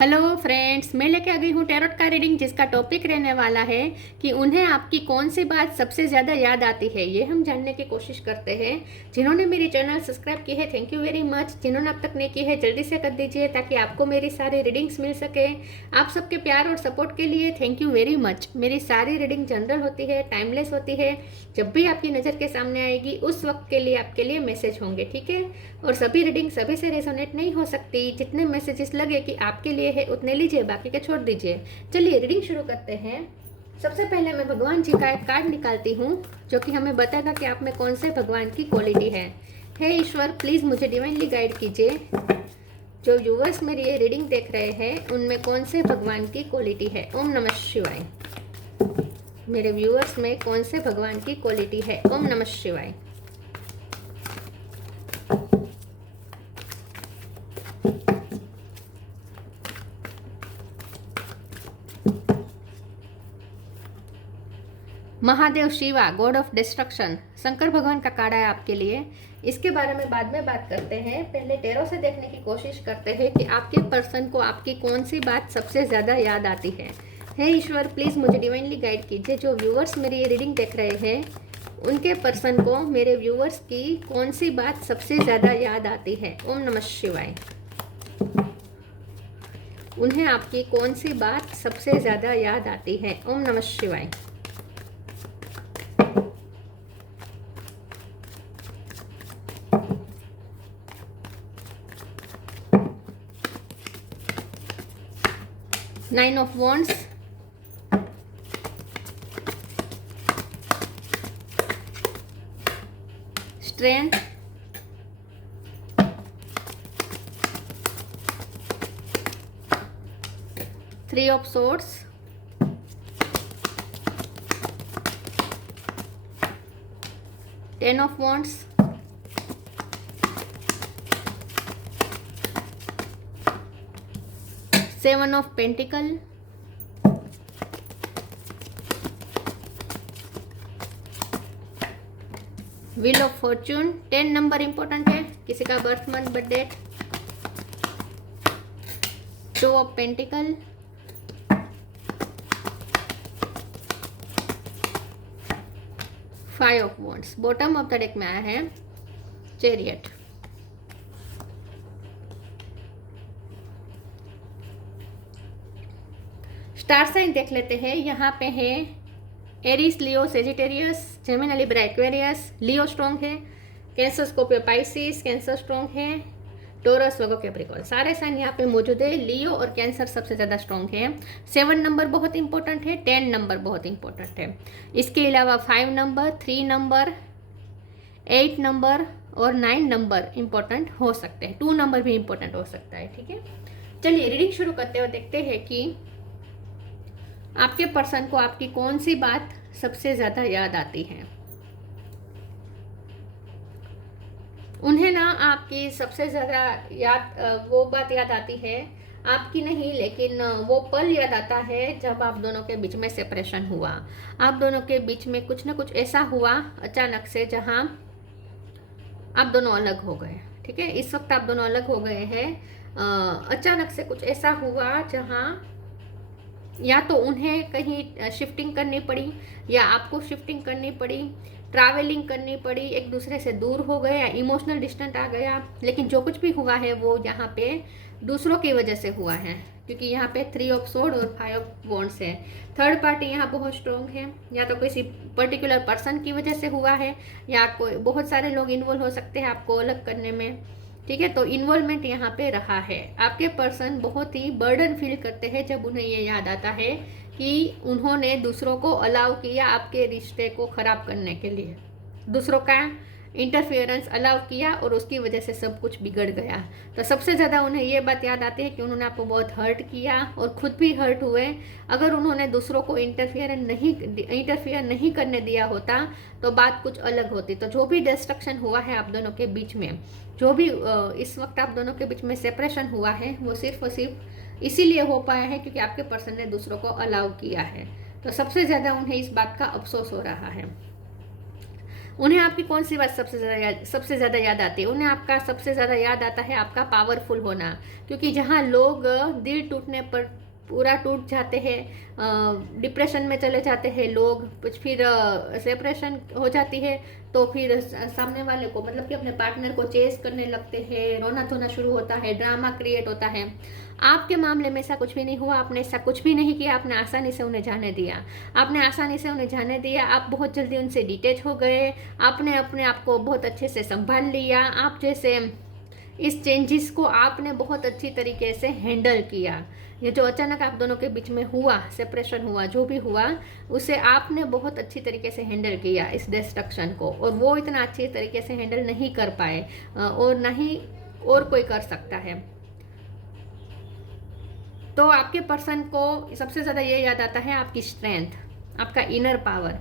Hello friends, मैं लेके आ गई हूँ टैरोट का रीडिंग, जिसका टॉपिक रहने वाला है कि उन्हें आपकी कौन सी बात सबसे ज़्यादा याद आती है। ये हम जानने की कोशिश करते हैं। जिन्होंने मेरी चैनल सब्सक्राइब की है, थैंक यू वेरी मच। जिन्होंने अब तक नहीं की है, जल्दी से कर दीजिए ताकि आपको मेरी सारी रीडिंग्स मिल सके। आप सबके प्यार और सपोर्ट के लिए थैंक यू वेरी मच। मेरी सारी रीडिंग जनरल होती है, टाइमलेस होती है। जब भी आपकी नज़र के सामने आएगी उस वक्त के लिए आपके लिए मैसेज होंगे, ठीक है। और सभी रीडिंग सभी से रेजोनेट नहीं हो सकती। जितने मैसेजेस लगे कि आपके लिए है उतने लीजिए, बाकी के छोड़ दीजिए। चलिए रीडिंग शुरू करते हैं। सबसे पहले मैं भगवान जी का एक कार्ड निकालती हूँ जो कि हमें बताएगा कि आप में कौन से भगवान की क्वालिटी है। हे ईश्वर, प्लीज़ मुझे डिवाइनली गाइड कीजिए। जो व्यूअर्स मेरी ये रीडिंग देख रहे हैं उनमें कौन से भगवान की क्वालिटी है। ओम नमः शिवाय। मेरे व्यूअर्स में कौन से भगवान की क्वालिटी है। ओम नमः शिवाय। Mahadev Shiva, God of destruction, Shankar भगवान का कार्ड है आपके लिए। इसके बारे में बाद में बात करते हैं। पहले टेरो से देखने की कोशिश करते हैं कि आपके पर्सन को आपकी कौन सी बात सबसे ज़्यादा याद आती है। हे ईश्वर, प्लीज़ मुझे डिवाइनली गाइड कीजिए। जो व्यूअर्स मेरी ये रीडिंग देख रहे हैं उनके पर्सन को मेरे व्यूअर्स की कौन सी बात सबसे ज़्यादा याद आती है। ओम नमः शिवाय। उन्हें आपकी कौन सी बात सबसे ज़्यादा याद आती है। ओम नमः शिवाय। Nine of wands, strength, three of swords, ten of wands, seven of pentacle, wheel of fortune. 10 number important है, किसी का birth month birth date. Two of pentacle, five of wands. Bottom of the deck में आया है chariot. Star sign देख लेते हैं। यहाँ पे है एरीज, लियो, सेजिटेरियस, जेमिनी, लिब्रा, एक्वेरियस। लियो स्ट्रॉन्ग है। Cancer, Scorpio, Pisces. Cancer strong है। टोरस, वर्गो, कैप्रिकॉर्न, सारे साइन यहाँ पे मौजूद है। लियो और कैंसर सबसे ज़्यादा स्ट्रॉन्ग है। 7 नंबर बहुत इंपॉर्टेंट है। 10 नंबर बहुत इंपॉर्टेंट है। इसके अलावा 5 नंबर, 3 नंबर, 8 नंबर और 9 नंबर इंपॉर्टेंट हो सकते हैं। 2 नंबर भी इंपॉर्टेंट हो सकता है, ठीक है। चलिए रीडिंग शुरू करते हुए देखते हैं कि आपके पर्सन को आपकी कौन सी बात सबसे ज़्यादा याद आती है। उन्हें ना आपकी सबसे ज़्यादा वो बात याद आती है, आपकी नहीं लेकिन वो पल याद आता है जब आप दोनों के बीच में सेपरेशन हुआ। आप दोनों के बीच में कुछ ना कुछ ऐसा हुआ अचानक से जहाँ आप दोनों अलग हो गए, ठीक है। इस वक्त आप दोनों अलग हो गए हैं। अचानक से कुछ ऐसा हुआ जहाँ या तो उन्हें कहीं शिफ्टिंग करनी पड़ी या आपको शिफ्टिंग करनी पड़ी, ट्रैवलिंग करनी पड़ी, एक दूसरे से दूर हो गए या इमोशनल डिस्टेंस आ गया। लेकिन जो कुछ भी हुआ है वो यहाँ पे दूसरों की वजह से हुआ है, क्योंकि यहाँ पे 3 ऑफ सोर्ड और 5 ऑफ वॉन्ड्स है। थर्ड पार्टी यहाँ बहुत स्ट्रॉन्ग है। या तो किसी पर्टिकुलर पर्सन की वजह से हुआ है या कोई बहुत सारे लोग इन्वॉल्व हो सकते हैं आपको अलग करने में, ठीक है। तो इन्वॉल्वमेंट यहाँ पे रहा है। आपके पर्सन बहुत ही बर्डन फील करते हैं जब उन्हें ये याद आता है कि उन्होंने दूसरों को अलाउ किया आपके रिश्ते को ख़राब करने के लिए, दूसरों का इंटरफेरेंस अलाउ किया और उसकी वजह से सब कुछ बिगड़ गया। तो सबसे ज़्यादा उन्हें ये बात याद आती है कि उन्होंने आपको बहुत हर्ट किया और खुद भी हर्ट हुए। अगर उन्होंने दूसरों को इंटरफियर नहीं करने दिया होता तो बात कुछ अलग होती। तो जो भी डिस्ट्रक्शन हुआ है आप दोनों के बीच में, जो भी इस वक्त आप दोनों के बीच में सेपरेशन हुआ है, वो सिर्फ और सिर्फ इसीलिए हो पाया है क्योंकि आपके पर्सन ने दूसरों को अलाउ किया है। तो सबसे ज़्यादा उन्हें इस बात का अफसोस हो रहा है। उन्हें आपकी कौन सी बात सबसे ज़्यादा याद आती है? उन्हें आपका सबसे ज़्यादा याद आता है आपका पावरफुल होना, क्योंकि जहाँ लोग दिल टूटने पर पूरा टूट जाते हैं, डिप्रेशन में चले जाते हैं लोग, कुछ फिर सेपरेशन हो जाती है, तो फिर सामने वाले को मतलब कि अपने पार्टनर को चेस करने लगते हैं, रोना धोना शुरू होता है, ड्रामा क्रिएट होता है। आपके मामले में ऐसा कुछ भी नहीं हुआ, आपने ऐसा कुछ भी नहीं किया, आपने आसानी से उन्हें जाने दिया, आपने आसानी से उन्हें जाने दिया, आप बहुत जल्दी उनसे डिटेच हो गए, आपने अपने आप को बहुत अच्छे से संभाल लिया, आप जैसे इस चेंजेस को आपने बहुत अच्छी तरीके से हैंडल किया। ये जो अचानक आप दोनों के बीच में हुआ, सेपरेशन हुआ, जो भी हुआ, उसे आपने बहुत अच्छी तरीके से हैंडल किया इस डिस्ट्रक्शन को, और वो इतना अच्छी तरीके से हैंडल नहीं कर पाए और ना ही और कोई कर सकता है। तो आपके पर्सन को सबसे ज़्यादा ये याद आता है आपकी स्ट्रेंथ, आपका इनर पावर।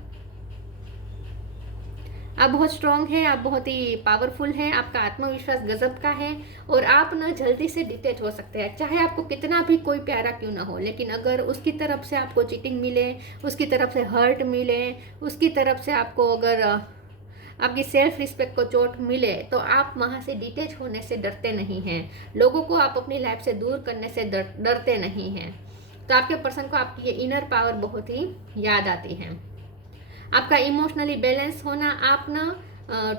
आप बहुत स्ट्रॉन्ग है, आप बहुत ही पावरफुल है, आपका आत्मविश्वास गजब का है, और आप ना जल्दी से डिटेच हो सकते हैं, चाहे आपको कितना भी कोई प्यारा क्यों ना हो, लेकिन अगर उसकी तरफ से आपको चीटिंग मिले, उसकी तरफ से हर्ट मिले, उसकी तरफ से आपको अगर आपकी सेल्फ रिस्पेक्ट को चोट मिले, तो आप वहाँ से डिटेच होने से डरते नहीं हैं, लोगों को आप अपनी लाइफ से दूर करने से डरते नहीं हैं। तो आपके पर्सन को आपकी ये इनर पावर बहुत ही याद आती है। आपका इमोशनली बैलेंस होना, आप ना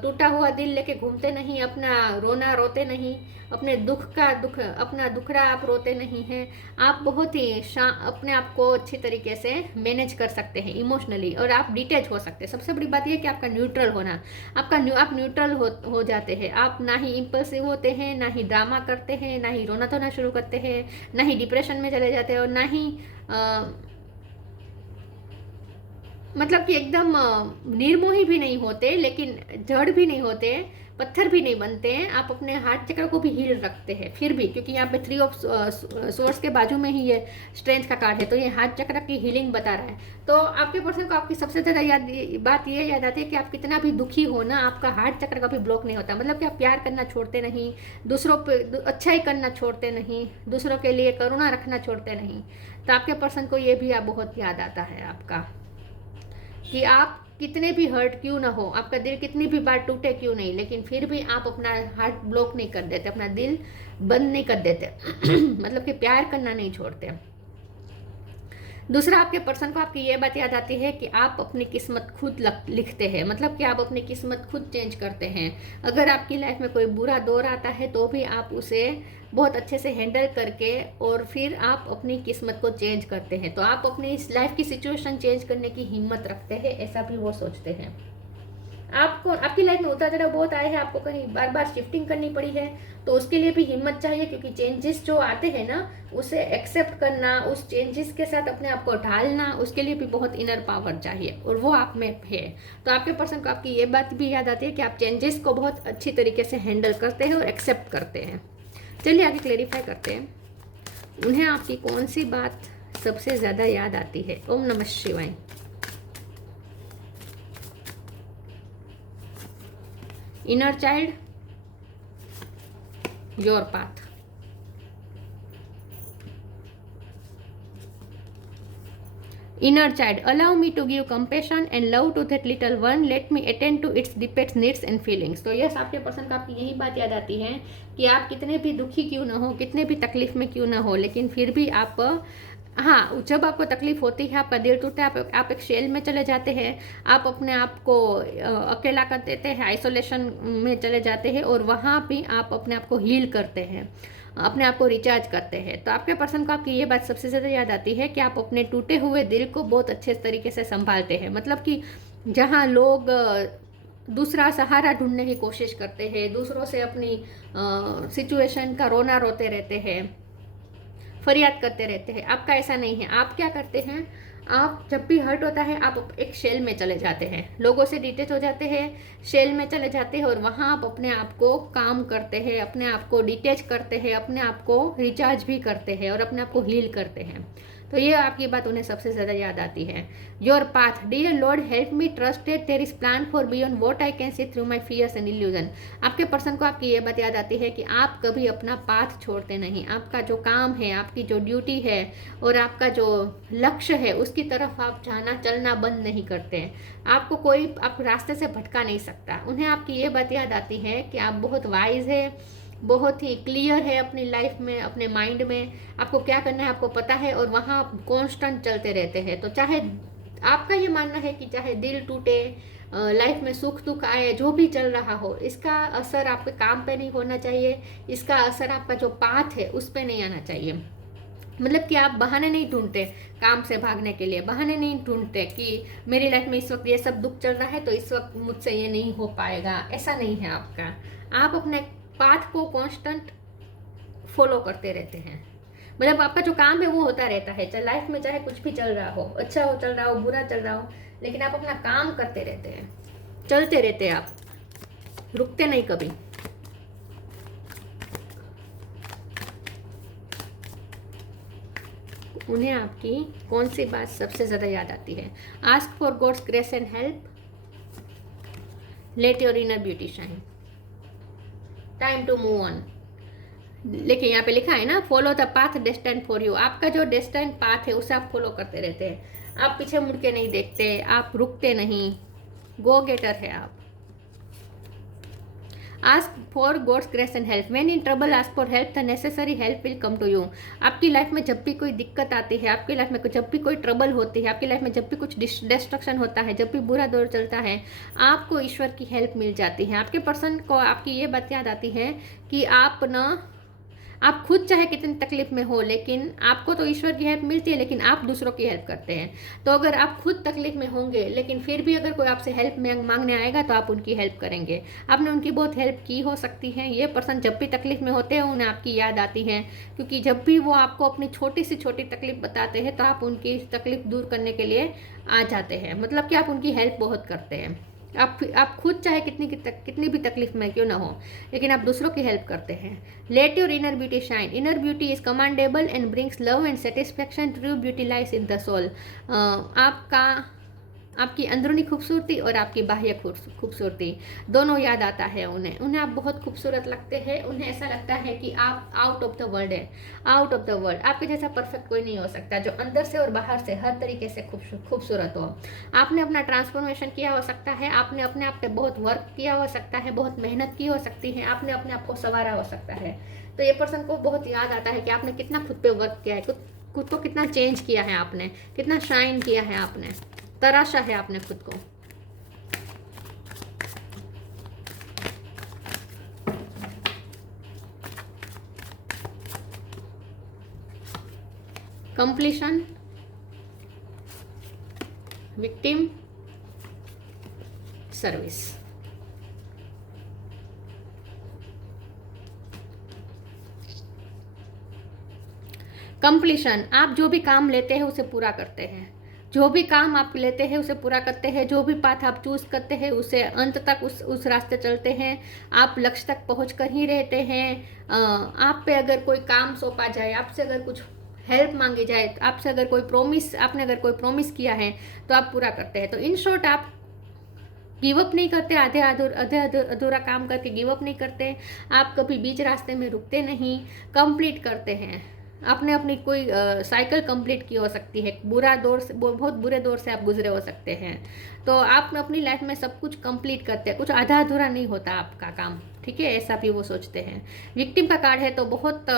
टूटा हुआ दिल लेके घूमते नहीं, अपना रोना रोते नहीं, अपने अपना दुखड़ा आप रोते नहीं हैं, आप बहुत ही अपने आप को अच्छी तरीके से मैनेज कर सकते हैं इमोशनली, और आप डिटेच हो सकते हैं। सबसे बड़ी बात यह कि आपका न्यूट्रल होना, आप न्यूट्रल हो जाते हैं, आप ना ही इम्पल्सिव होते हैं, ना ही ड्रामा करते हैं, ना ही रोना धोना शुरू करते हैं, ना ही डिप्रेशन में चले जाते हैं, और ना ही मतलब कि एकदम निर्मोही भी नहीं होते, लेकिन जड़ भी नहीं होते, पत्थर भी नहीं बनते हैं। आप अपने हार्ट चक्र को भी हील रखते हैं फिर भी, क्योंकि यहाँ पे 3 ऑफ सोर्स के बाजू में ही ये स्ट्रेंथ का कार्ड है, तो ये हार्ट चक्र की हीलिंग बता रहा है। तो आपके पर्सन को आपकी सबसे ज़्यादा बात ये याद आती है कि आप कितना भी दुखी हो ना, आपका हार्ट चक्र कभी ब्लॉक नहीं होता, मतलब कि आप प्यार करना छोड़ते नहीं, दूसरों पे अच्छाई करना छोड़ते नहीं, दूसरों के लिए करुणा रखना छोड़ते नहीं। तो आपके पर्सन को ये भी बहुत याद आता है आपका, कि आप कितने भी हर्ट क्यों ना हो, आपका दिल कितनी भी बार टूटे क्यों नहीं, लेकिन फिर भी आप अपना हार्ट ब्लॉक नहीं कर देते, अपना दिल बंद नहीं कर देते मतलब कि प्यार करना नहीं छोड़ते। दूसरा, आपके पर्सन को आपकी ये बात याद आती है कि आप अपनी किस्मत खुद लिखते हैं, मतलब कि आप अपनी किस्मत खुद चेंज करते हैं। अगर आपकी लाइफ में कोई बुरा दौर आता है तो भी आप उसे बहुत अच्छे से हैंडल करके और फिर आप अपनी किस्मत को चेंज करते हैं। तो आप अपनी इस लाइफ की सिचुएशन चेंज करने की हिम्मत रखते हैं, ऐसा भी वो सोचते हैं। आपको आपकी लाइफ में उतार चढ़ाव बहुत आए हैं, आपको कहीं बार बार शिफ्टिंग करनी पड़ी है, तो उसके लिए भी हिम्मत चाहिए, क्योंकि चेंजेस जो आते हैं ना, उसे एक्सेप्ट करना, उस चेंजेस के साथ अपने आप को ढालना, उसके लिए भी बहुत इनर पावर चाहिए, और वो आप में है। तो आपके पर्सन को आपकी ये बात भी याद आती है कि आप चेंजेस को बहुत अच्छी तरीके से हैंडल करते हैं और एक्सेप्ट करते हैं। चलिए आगे क्लेरिफाई करते हैं, उन्हें आपकी कौन सी बात सबसे ज़्यादा याद आती है। ओम नमः शिवाय। Inner child, your path. Inner child, allow me to give compassion and love to that little one. Let me attend to its deepest needs and feelings. तो यस, आपके पर्सन को आपकी यही बात याद आती है कि आप कितने भी दुखी क्यों ना हो, कितने भी तकलीफ में क्यों ना हो, लेकिन फिर भी आप, हाँ, जब आपको तकलीफ होती है, आपका दिल टूटता है, आप एक शेल में चले जाते हैं, आप अपने आप को अकेला कर देते हैं, आइसोलेशन में चले जाते हैं, और वहाँ भी आप अपने आप को हील करते हैं, अपने आप को रिचार्ज करते हैं। तो आपके पर्सन को आपकी ये बात सबसे ज़्यादा याद आती है कि आप अपने टूटे हुए दिल को बहुत अच्छे तरीके से संभालते हैं। मतलब कि जहाँ लोग दूसरा सहारा ढूंढने की कोशिश करते हैं, दूसरों से अपनी सिचुएशन का रोना रोते रहते हैं, फरियाद करते रहते हैं, आपका ऐसा नहीं है। आप क्या करते हैं, आप जब भी हर्ट होता है, आप एक शेल में चले जाते हैं, लोगों से डिटेच हो जाते हैं, शेल में चले जाते हैं, और वहाँ आप अपने आप को काम करते हैं, अपने आप को डिटेच करते हैं, अपने आप को रिचार्ज भी करते हैं, और अपने आप को हील करते हैं। तो ये आपकी बात उन्हें सबसे ज़्यादा याद आती है। Your path, dear lord help me trusted there is plan for beyond what I can see through my fears and illusion. आपके पर्सन को आपकी ये बात याद आती है कि आप कभी अपना पाथ छोड़ते नहीं, आपका जो काम है, आपकी जो ड्यूटी है, और आपका जो लक्ष्य है, उसके उसकी तरफ आप चलना बंद नहीं करते हैं। आपको कोई आप रास्ते से भटका नहीं सकता। उन्हें आपकी ये बात याद आती है कि आप बहुत वाइज है, बहुत ही क्लियर है अपनी लाइफ में, अपने माइंड में आपको क्या करना है आपको पता है, और वहाँ आप कॉन्स्टेंट चलते रहते हैं। तो चाहे आपका ये मानना है कि चाहे दिल टूटे, लाइफ में सुख दुख आए, जो भी चल रहा हो, इसका असर आपके काम पे नहीं होना चाहिए, इसका असर आपका जो पाथ है उस पर नहीं आना चाहिए। मतलब कि आप बहाने नहीं ढूंढते काम से भागने के लिए, बहाने नहीं ढूंढते कि मेरी लाइफ में इस वक्त ये सब दुख चल रहा है तो इस वक्त मुझसे ये नहीं हो पाएगा, ऐसा नहीं है आपका। आप अपने पाथ को कांस्टेंट फॉलो करते रहते हैं। मतलब आपका जो काम है वो होता रहता है, चाहे लाइफ में चाहे कुछ भी चल रहा हो, अच्छा हो चल रहा हो, बुरा चल रहा हो, लेकिन आप अपना काम करते रहते हैं, चलते रहते हैं, आप रुकते नहीं कभी। उन्हें आपकी कौन सी बात सबसे ज़्यादा याद आती है? Ask for God's grace and help, let your inner beauty shine, time to move on. लेकिन यहाँ पे लिखा है ना, follow the path destined for you. आपका जो डेस्टाइन्ड पाथ है उसे आप फॉलो करते रहते हैं, आप पीछे मुड़ के नहीं देखते, आप रुकते नहीं, गो गेटर है आप। Ask for God's grace and help, when in trouble ask for help, the necessary help will come to you. आपकी लाइफ में जब भी कोई दिक्कत आती है, आपकी लाइफ में जब भी कोई ट्रबल होती है, आपकी लाइफ में जब भी कुछ डिस्ट्रक्शन होता है, जब भी बुरा दौर चलता है, आपको ईश्वर की हेल्प मिल जाती है। आपके पर्सन को आपकी ये बात याद आती है कि आप खुद चाहे कितनी तकलीफ में हो, लेकिन आपको तो ईश्वर की हेल्प मिलती है, लेकिन आप दूसरों की हेल्प करते हैं। तो अगर आप खुद तकलीफ में होंगे, लेकिन फिर भी अगर कोई आपसे हेल्प मांगने आएगा तो आप उनकी हेल्प करेंगे। आपने उनकी बहुत हेल्प की हो सकती है। ये पर्सन जब भी तकलीफ में होते हैं उन्हें आपकी याद आती है, क्योंकि जब भी वो आपको अपनी छोटी से छोटी तकलीफ बताते हैं तो आप उनकी तकलीफ दूर करने के लिए आ जाते हैं। मतलब कि आप उनकी हेल्प बहुत करते हैं। आप खुद चाहे कितनी भी तकलीफ में क्यों ना हो, लेकिन आप दूसरों की हेल्प करते हैं। Let your inner beauty shine, inner beauty is commendable and brings love and satisfaction, true beauty lies in the soul. आपकी अंदरूनी खूबसूरती और आपकी बाह्य खूबसूरती दोनों याद आता है उन्हें आप बहुत खूबसूरत लगते हैं। उन्हें ऐसा लगता है कि आप आउट ऑफ द वर्ल्ड है, आउट ऑफ द वर्ल्ड। आपके जैसा परफेक्ट कोई नहीं हो सकता, जो अंदर से और बाहर से हर तरीके से खूबसूरत हो। आपने अपना ट्रांसफॉर्मेशन किया हो सकता है, आपने अपने आप पे बहुत वर्क किया हो सकता है, बहुत मेहनत की हो सकती है, आपने अपने आप को संवारा हो सकता है। तो ये पर्सन को बहुत याद आता है कि आपने कितना खुद पे वर्क किया है, खुद को कितना चेंज किया है आपने, कितना शाइन किया है आपने, तराशा है आपने खुद को। Completion, victim, service. कंप्लीशन, आप जो भी काम लेते हैं उसे पूरा करते हैं, जो भी काम आप लेते हैं उसे पूरा करते हैं, जो भी पाथ आप चूज करते हैं उसे अंत तक उस रास्ते चलते हैं, आप लक्ष्य तक पहुंच कर ही रहते हैं। आप पे अगर कोई काम सौंपा जाए, आपसे अगर कुछ हेल्प मांगी जाए, आपसे अगर आपने अगर कोई प्रॉमिस किया है तो आप पूरा करते हैं। तो इन शॉर्ट, आप गिव अप नहीं करते, आधे अधूरा काम करके गिव अप नहीं करते, आप कभी बीच रास्ते में रुकते नहीं, कंप्लीट करते हैं। आपने अपनी कोई साइकिल कंप्लीट की हो सकती है, बहुत बुरे दौर से आप गुजरे हो सकते हैं, तो आप अपनी लाइफ में सब कुछ कंप्लीट करते हैं, कुछ आधा अधूरा नहीं होता आपका काम, ठीक है, ऐसा भी वो सोचते हैं। विक्टिम का कार्ड है तो बहुत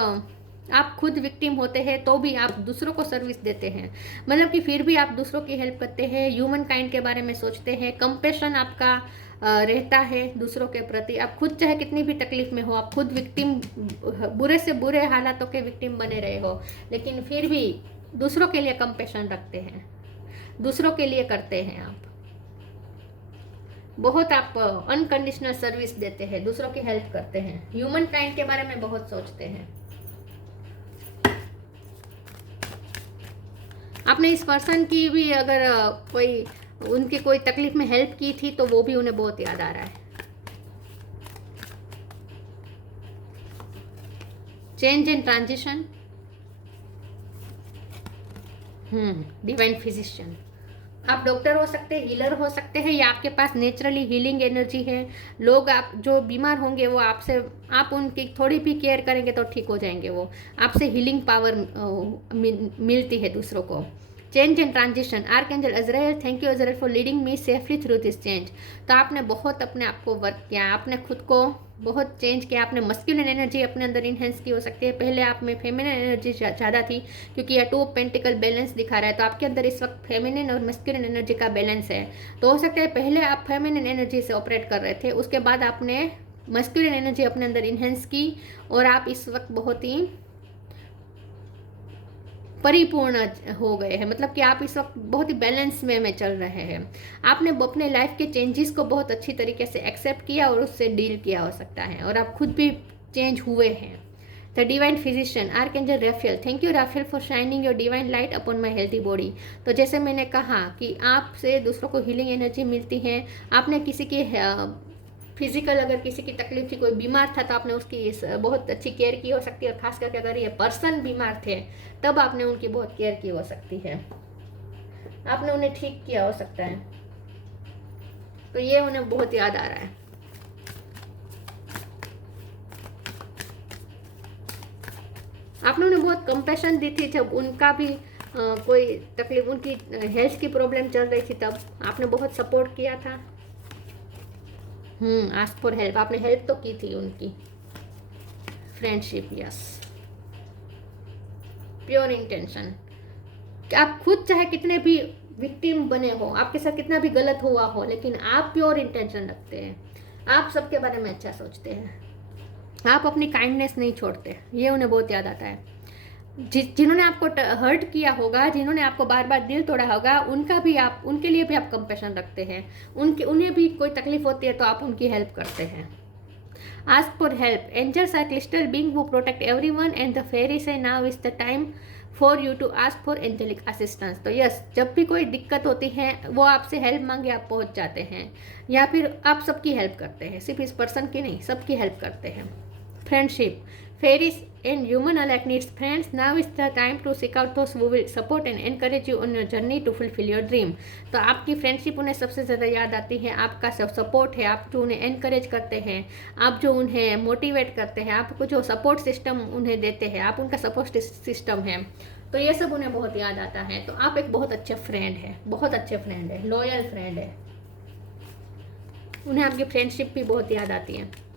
आप खुद विक्टिम होते हैं तो भी आप दूसरों को सर्विस देते हैं, मतलब कि फिर भी आप दूसरों की हेल्प करते हैं, ह्यूमन काइंड के बारे में सोचते हैं, कंपैशन आपका रहता है दूसरों के प्रति। आप खुद चाहे कितनी भी तकलीफ में हो, आप खुद विक्टिम, बुरे से बुरे हालातों के विक्टिम बने रहे हो, लेकिन फिर भी दूसरों के लिए कंपैशन रखते हैं, दूसरों के लिए करते हैं आप बहुत, आप अनकंडीशनल सर्विस देते हैं, दूसरों की हेल्प करते हैं, ह्यूमन काइंड के बारे में बहुत सोचते हैं। आपने इस पर्सन की भी अगर उनकी कोई तकलीफ में हेल्प की थी तो वो भी उन्हें बहुत याद आ रहा है। Change and transition, divine physician. आप डॉक्टर हो सकते हैं, हीलर हो सकते हैं, या आपके पास नेचुरली हीलिंग एनर्जी है। लोग आप जो बीमार होंगे वो आप उनकी थोड़ी भी केयर करेंगे तो ठीक हो जाएंगे, वो आपसे हीलिंग पावर मिलती है दूसरों को। Change and transition, archangel Azrael, thank you Azrael for leading me safely through this change. तो आपने बहुत अपने आप को वर्क किया, आपने खुद को बहुत चेंज किया, आपने मस्कुलिन एनर्जी अपने अंदर इन्हेंस की हो सकती है। पहले आप में फेमिनिन एनर्जी ज़्यादा थी, क्योंकि यह 2 पेंटिकल बैलेंस दिखा रहा है, तो आपके अंदर इस वक्त फेमिनिन और मस्कुलिन एनर्जी का बैलेंस है। तो हो सकता है पहले आप फेमिनिन एनर्जी से ऑपरेट कर रहे थे, उसके बाद आपने मस्कुलिन एनर्जी अपने अंदर इन्हेंस की, और आप इस वक्त बहुत ही परिपूर्ण हो गए हैं। मतलब कि आप इस वक्त बहुत ही बैलेंस में चल रहे हैं। आपने अपने लाइफ के चेंजेस को बहुत अच्छी तरीके से एक्सेप्ट किया और उससे डील किया हो सकता है, और आप खुद भी चेंज हुए हैं। The divine physician, archangel Raphael, thank you Raphael for shining your divine light upon my healthy body. तो जैसे मैंने कहा कि आपसे दूसरों को हीलिंग एनर्जी मिलती है। आपने किसी की फिजिकल, अगर किसी की तकलीफ थी, कोई बीमार था, तो आपने उसकी बहुत अच्छी केयर की हो सकती है, और खास करके अगर ये पर्सन बीमार थे तब आपने उनकी बहुत केयर की हो सकती है, आपने उन्हें ठीक किया हो सकता है। तो ये उन्हें बहुत याद आ रहा है। आपने उन्हें बहुत कंपैशन दी थी जब उनका भी कोई तकलीफ, उनकी हेल्थ की प्रॉब्लम चल रही थी, तब आपने बहुत सपोर्ट किया था। आस्क फॉर हेल्प, आपने हेल्प तो की थी उनकी। Friendship, yes. प्योर इंटेंशन, आप खुद चाहे कितने भी विक्टिम बने हो, आपके साथ कितना भी गलत हुआ हो, लेकिन आप प्योर इंटेंशन रखते हैं, आप सबके बारे में अच्छा सोचते हैं, आप अपनी काइंडनेस नहीं छोड़ते। ये उन्हें बहुत याद आता है। जिन्होंने आपको हर्ट किया होगा, जिन्होंने आपको बार बार दिल तोड़ा होगा, उनके लिए भी आप कंपैशन रखते हैं। उन्हें भी कोई तकलीफ होती है तो आप उनकी हेल्प करते हैं। Ask for help, angels are crystal being who protect everyone and the fairies now is the time for you to ask for angelic assistance. तो यस, जब भी कोई दिक्कत होती है, वो आपसे हेल्प मांगे, आप पहुंच जाते हैं, या फिर आप सबकी हेल्प करते हैं, सिर्फ इस पर्सन की नहीं, सबकी हेल्प करते हैं। Friendship, fairies and human alike needs friends. Now is the time to seek out those who will support and encourage you on your journey to fulfill your dream. तो आपकी फ्रेंडशिप उन्हें सबसे ज़्यादा याद आती है, आपका सब सपोर्ट है, आप जो उन्हें एनकरेज करते हैं, आप जो उन्हें मोटिवेट करते हैं, आपको जो सपोर्ट सिस्टम उन्हें देते हैं, आप उनका सपोर्ट सिस्टम है, तो ये सब उन्हें बहुत याद आता है। तो आप एक बहुत अच्छे फ्रेंड है, बहुत अच्छे फ्रेंड है, लॉयल फ्रेंड है। उन्हें आपकी फ्रेंडशिप भी बहुत याद आती है।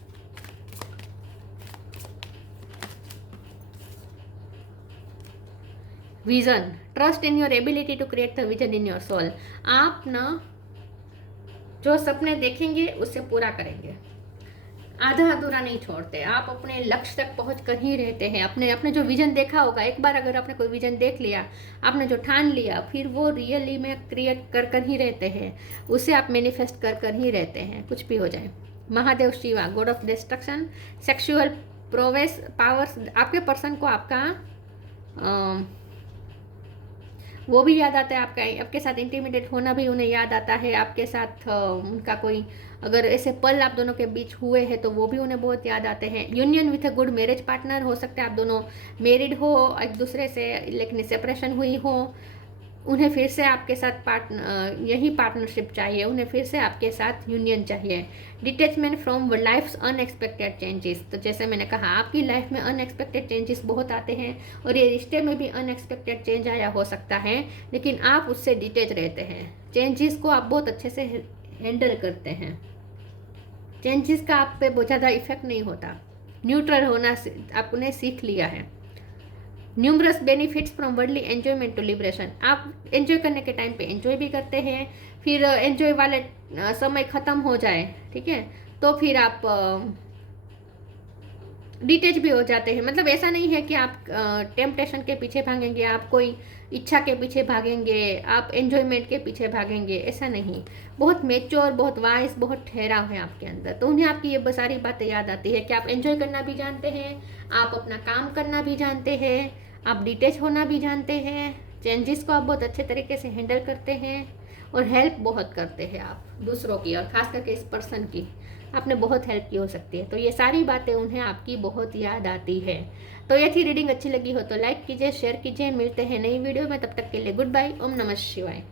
Vision, trust in your ability to create the vision in your soul. आप ना जो सपने देखेंगे उससे पूरा करेंगे, आधा अधूरा नहीं छोड़ते। आप अपने लक्ष्य तक पहुंच कर ही रहते हैं। अपने जो विजन देखा होगा, एक बार अगर आपने कोई विजन देख लिया, आपने जो ठान लिया, फिर वो रियली में क्रिएट कर ही रहते हैं, उसे आप मैनिफेस्ट कर ही रहते हैं, कुछ भी हो जाए। Mahadev Shiva, God of destruction, sexual prowess powers, आपके पर्सन को आपका वो भी याद आता है, आपके साथ इंटीमिडेट होना भी उन्हें याद आता है, आपके साथ उनका कोई अगर ऐसे पल आप दोनों के बीच हुए हैं तो वो भी उन्हें बहुत याद आते हैं। Union with a good marriage partner, हो सकता है आप दोनों मैरिड हो एक दूसरे से, लेकिन सेपरेशन हुई हो, उन्हें फिर से आपके साथ यही पार्टनरशिप चाहिए, उन्हें फिर से आपके साथ यूनियन चाहिए। Detachment from life's unexpected changes, तो जैसे मैंने कहा, आपकी लाइफ में अनएक्सपेक्टेड चेंजेस बहुत आते हैं, और ये रिश्ते में भी अनएक्सपेक्टेड चेंज आया हो सकता है, लेकिन आप उससे डिटैच रहते हैं। चेंजेस को आप बहुत अच्छे से हैंडल करते हैं, चेंजेस का आप पे बहुत ज़्यादा इफेक्ट नहीं होता, न्यूट्रल होना आपने सीख लिया है। Numerous benefits from worldly enjoyment to liberation, आप एंजॉय करने के टाइम पे एंजॉय भी करते हैं, फिर एंजॉय वाले समय ख़त्म हो जाए, ठीक है, तो फिर आप डिटेच भी हो जाते हैं। मतलब ऐसा नहीं है कि आप टेम्पटेशन के पीछे भागेंगे, आप कोई इच्छा के पीछे भागेंगे, आप एंजॉयमेंट के पीछे भागेंगे, ऐसा नहीं। बहुत मेच्योर, बहुत वाइस, बहुत ठहराव है आपके अंदर, तो उन्हें आपकी ये सारी बातें याद आती है कि आप एंजॉय करना भी जानते हैं, आप अपना काम करना भी जानते हैं, आप डिटेच होना भी जानते हैं, चेंजेस को आप बहुत अच्छे तरीके से हैंडल करते हैं, और हेल्प बहुत करते हैं आप दूसरों की, और ख़ास करके इस पर्सन की आपने बहुत हेल्प की हो सकती है। तो ये सारी बातें उन्हें आपकी बहुत याद आती है। तो ये थी रीडिंग, अच्छी लगी हो तो लाइक कीजिए, शेयर कीजिए। मिलते हैं नई वीडियो में, तब तक के लिए गुड बाय। ओम नमः शिवाय।